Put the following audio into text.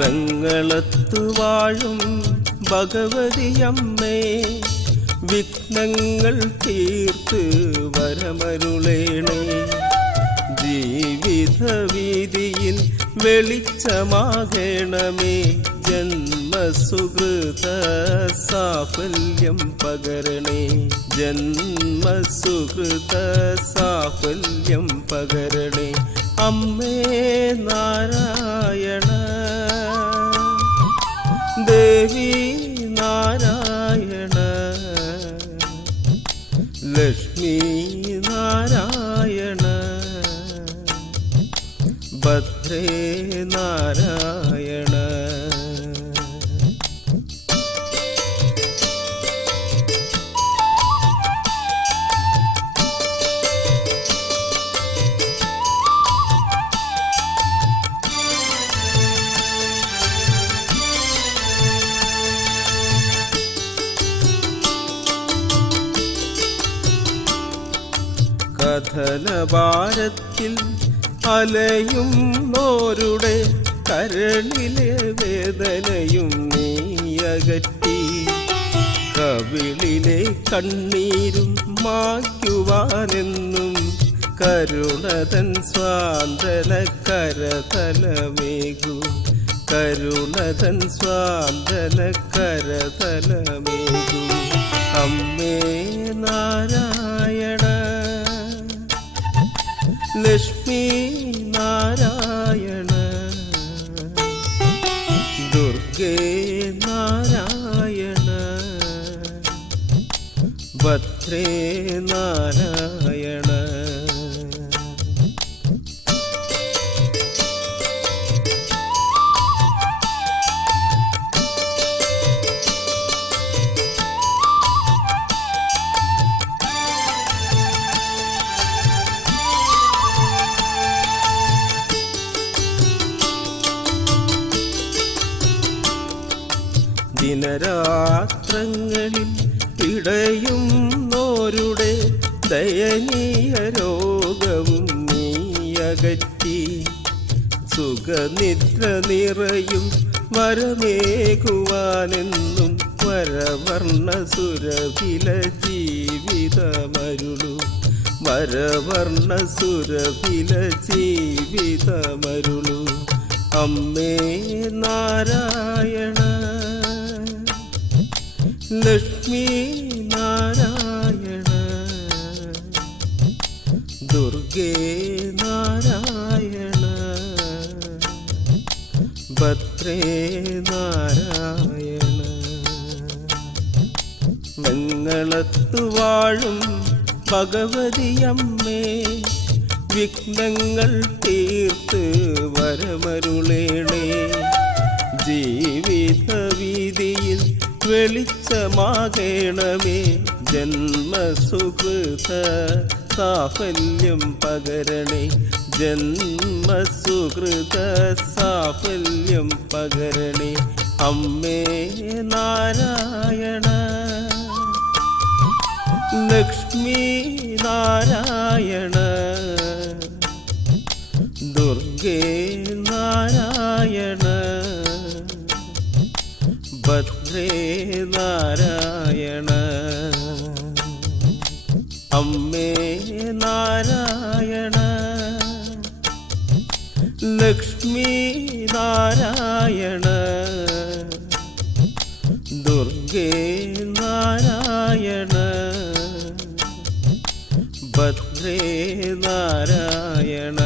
വെങ്ങളത്തു വാഴും ഭഗവതിയമ്മേ. വിഘ്നങ്ങൾ തീർത്ത് വരമരുളേണേ. ജീവിത വീതിയിൽ വെളിച്ചമാകണമേ. ജന്മസുഹൃത സാഫല്യം പകരണേ. ജന്മസുഹൃത സാഫല്യം പകരണേ. അമ്മേ നാരായണ ലക്ഷ്മി നാരായണ. ഭദ്രേ നാരായണ കഥനഭാരത്തിൽ അലയും നോരുടെ കരളിലെ വേദനയും നീയകറ്റി. കവിളിലെ കണ്ണീരും മായ്ക്കുവാനെന്നും കരുണതൻ സ്വാന്തന കരതലമേകു കരുണതൻ സ്വാന്തന കരതലമേകു അമ്മേ നാരായണ ലക്ഷ്മി നാരായണ. ദുർഗേ നാരായണ. ഭദ്രേ നാരായണ. ദിനരാത്രങ്ങളിൽ ഇടയും നോരുടെ ദയനീയ രോഗവും നീയകറ്റി. സുഖനിദ്ര നിറയും വരമേകുവാനെന്നും വരവർണ സുരഭില ജീവിതമരുളു. വരവർണ സുരഭില ജീവിതമരുളു. അമ്മേ നാരായണ ലക്ഷ്മി നാരായണ. ദുർഗേ നാരായണ. ഭദ്രേ നാരായണ. മംഗളത്തു വാഴും ഭഗവതിയമ്മേ വിഘ്നങ്ങൾ തീർത്ത് വരമരുളേണേ. ജീവിതവീ വെളിച്ചമാകണമേ. ജന്മസുഹൃത സാഫല്യം പകരണേ. ജന്മസുഹൃത സാഫല്യം പകരണേ. അമ്മേ നാരായണ. ലക്ഷ്മി നാരായണ. ദുർഗേ നാരായണ. അമ്മേ നാരായണ. ലക്ഷ്മി നാരായണ. ദുർഗേ നാരായണ. ഭദ്രേ നാരായണ.